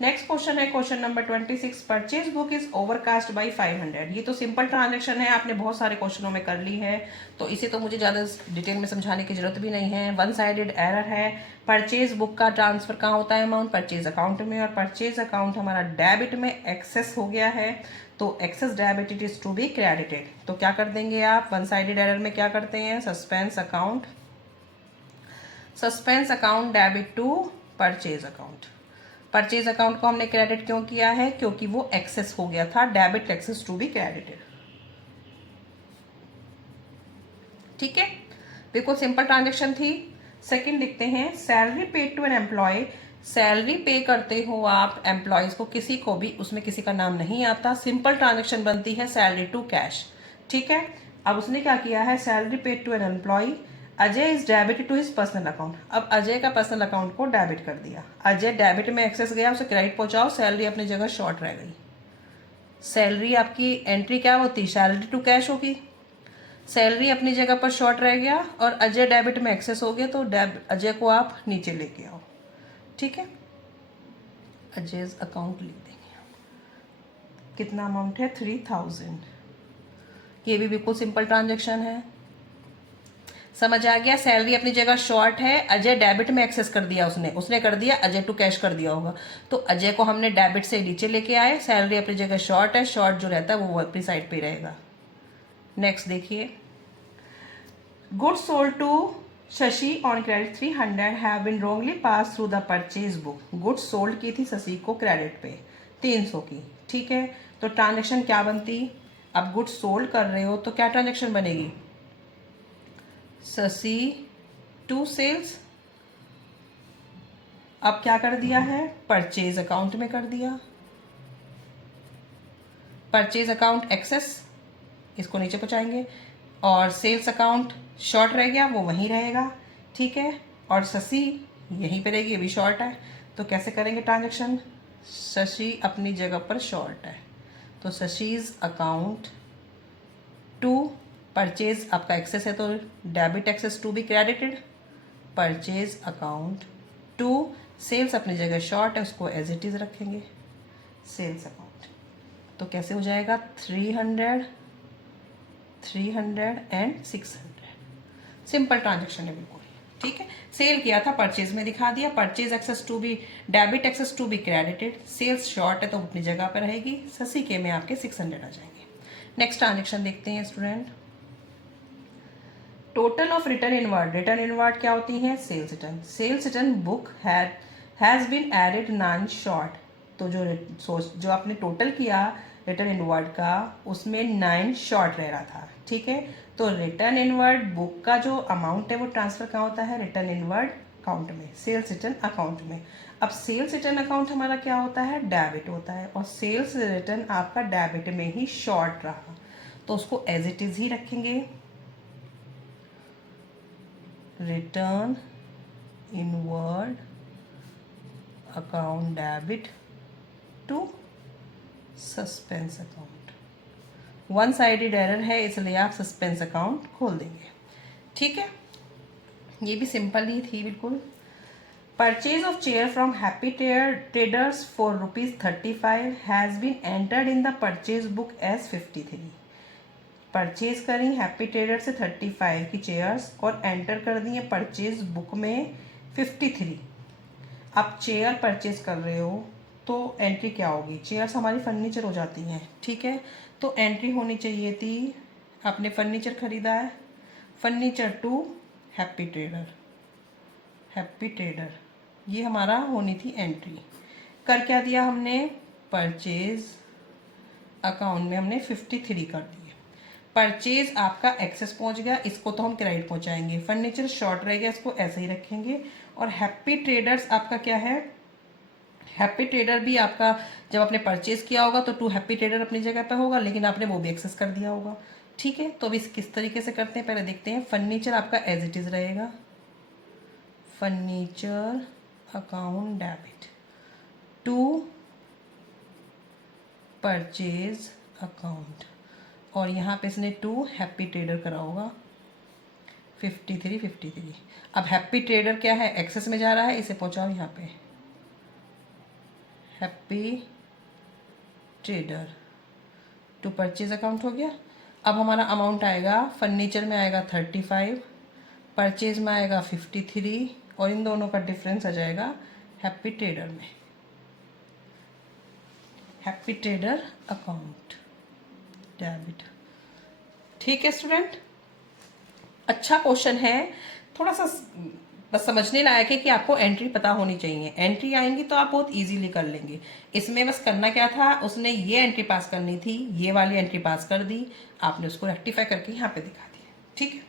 Next question है question number 26, purchase book is overcast by 500। ये तो सिंपल ट्रांजेक्शन है, आपने बहुत सारे क्वेश्चनों में कर ली है, तो इसे तो मुझे ज़्यादा डिटेल में समझाने की जरूरत भी नहीं है। वन साइडेड एरर है। परचेज बुक का ट्रांसफर कहाँ होता है? अमाउंट परचेज अकाउंट में, और परचेज अकाउंट हमारा डेबिट में एक्सेस हो गया है, तो excess debit it is to be credited. तो क्या कर देंगे आप? वन साइडेड एरर में क्या करते हैं? Suspense account debit to purchase account. Purchase account को हमने क्रेडिट क्यों किया है? क्योंकि वो एक्सेस हो गया था, debit excess to be credited. ठीक है, बिल्कुल सिंपल ट्रांजेक्शन थी। सेकंड लिखते हैं, salary paid to an employee. Salary pay करते हो आप एम्प्लॉयज को, किसी को भी, उसमें किसी का नाम नहीं आता, सिंपल ट्रांजेक्शन बनती है सैलरी टू कैश। ठीक है, अब उसने क्या किया है? Salary paid to an employee, Ajay is debit to his personal account. अब अजय का पर्सनल अकाउंट को डेबिट कर दिया, अजय डेबिट में एक्सेस गया, उसे क्रेडिट पहुंचाओ, सैलरी अपनी जगह शॉर्ट रह गई। सैलरी आपकी एंट्री क्या होती? सैलरी टू कैश होगी। सैलरी अपनी जगह पर शॉर्ट रह गया और अजय डेबिट में एक्सेस हो गया, तो अजय को आप नीचे लेके आओ। ठीक है, अजय अकाउंट लिख देंगे। कितना अमाउंट है? 3000। ये भी बिल्कुल सिंपल ट्रांजेक्शन है। समझ आ गया? सैलरी अपनी जगह शॉर्ट है, अजय डेबिट में एक्सेस कर दिया, उसने कर दिया, अजय टू कैश कर दिया होगा, तो अजय को हमने डेबिट से नीचे लेके आए। सैलरी अपनी जगह शॉर्ट है, शॉर्ट जो रहता है वो अपनी साइड पे रहेगा। नेक्स्ट देखिए, goods sold to Shashi on credit 300 have been wrongly pass through the purchase book. Goods sold की थी शशि को क्रेडिट पे 300 की। ठीक है, तो ट्रांजेक्शन क्या बनती? अब गुड्स सोल्ड कर रहे हो तो क्या ट्रांजेक्शन बनेगी? Shashi to sales. अब क्या कर दिया है? परचेज अकाउंट में कर दिया। परचेज अकाउंट एक्सेस, इसको नीचे पहुंचाएंगे, और सेल्स अकाउंट शॉर्ट रह गया, वो वहीं रहेगा। ठीक है, और शशि यहीं पे रहेगी, ये भी शॉर्ट है, तो कैसे करेंगे ट्रांजेक्शन? शशि अपनी जगह पर शॉर्ट है, तो शशिज अकाउंट टू परचेज, आपका एक्सेस है तो debit excess to be credited, purchase account to sales अपनी जगह शॉर्ट है, उसको एज इट इज रखेंगे, सेल्स अकाउंट। तो कैसे हो जाएगा? 300 एंड 600। सिंपल ट्रांजेक्शन है बिल्कुल। ठीक है, सेल किया था, परचेज में दिखा दिया, purchase excess to be debit excess to be credited, sales short है तो अपनी जगह पर रहेगी, शशि के में आपके 600 आ जाएंगे। नेक्स्ट ट्रांजेक्शन देखते हैं student, total of return inward. Return inward क्या होती है? Sales return. Sales return book has been added 9 short. तो जो आपने टोटल किया रिटर्न इनवर्ड का, उसमें 9 शॉर्ट रह रहा था। ठीक है, तो रिटर्न इनवर्ड बुक का जो अमाउंट है वो ट्रांसफर कहाँ होता है? रिटर्न इनवर्ड अकाउंट में, सेल्स रिटर्न अकाउंट में। अब सेल्स रिटर्न अकाउंट हमारा क्या होता है? डेबिट होता है, और सेल्स रिटर्न आपका डेबिट में ही शॉर्ट रहा, तो उसको एज इट इज ही रखेंगे, return inward account debit to suspense account. One sided error है, इसलिए आप सस्पेंस अकाउंट खोल देंगे। ठीक है, ये भी सिंपल ही थी बिल्कुल। Purchase of chair from happy traders for ₹35 has been entered in the purchase book as 53। Purchase करी हैप्पी ट्रेडर से 35 की चेयर्स और एंटर कर दी है परचेज बुक में 53। आप चेयर परचेज कर रहे हो तो एंट्री क्या होगी? चेयर्स हमारी फर्नीचर हो जाती हैं। ठीक है, तो एंट्री होनी चाहिए थी, आपने फर्नीचर खरीदा है, फर्नीचर टू हैप्पी ट्रेडर, ये हमारा होनी थी एंट्री। कर क्या दिया हमने? परचेज अकाउंट में हमने 53 कर दिए। परचेज आपका एक्सेस पहुंच गया, इसको तो हम क्रेडिट पहुंचाएंगे, फर्नीचर शॉर्ट रह गया, इसको ऐसे ही रखेंगे। और हैप्पी ट्रेडर्स आपका क्या है? हैप्पी ट्रेडर भी आपका जब आपने परचेज किया होगा तो टू हैप्पी ट्रेडर अपनी जगह पे होगा, लेकिन आपने वो भी एक्सेस कर दिया होगा। ठीक है, तो अब इस किस तरीके से करते हैं पहले देखते हैं। फर्नीचर आपका एज इट इज रहेगा, furniture account debit to purchase account, और यहाँ पे इसने टू हैप्पी ट्रेडर करा होगा 53। अब हैप्पी ट्रेडर क्या है? एक्सेस में जा रहा है, इसे पहुंचाओ यहाँ पे, happy trader to purchase account हो गया। अब हमारा अमाउंट आएगा, फर्नीचर में आएगा 35, परचेज में आएगा 53 और इन दोनों का डिफरेंस आ जाएगा हैप्पी ट्रेडर में, हैप्पी ट्रेडर अकाउंट डेबिट। ठीक है स्टूडेंट, अच्छा क्वेश्चन है, थोड़ा सा बस समझने लायक है कि आपको एंट्री पता होनी चाहिए। एंट्री आएंगी तो आप बहुत इजीली कर लेंगे। इसमें बस करना क्या था, उसने ये एंट्री पास करनी थी, ये वाली एंट्री पास कर दी, आपने उसको रेक्टिफाई करके यहाँ पे दिखा दिया। ठीक है।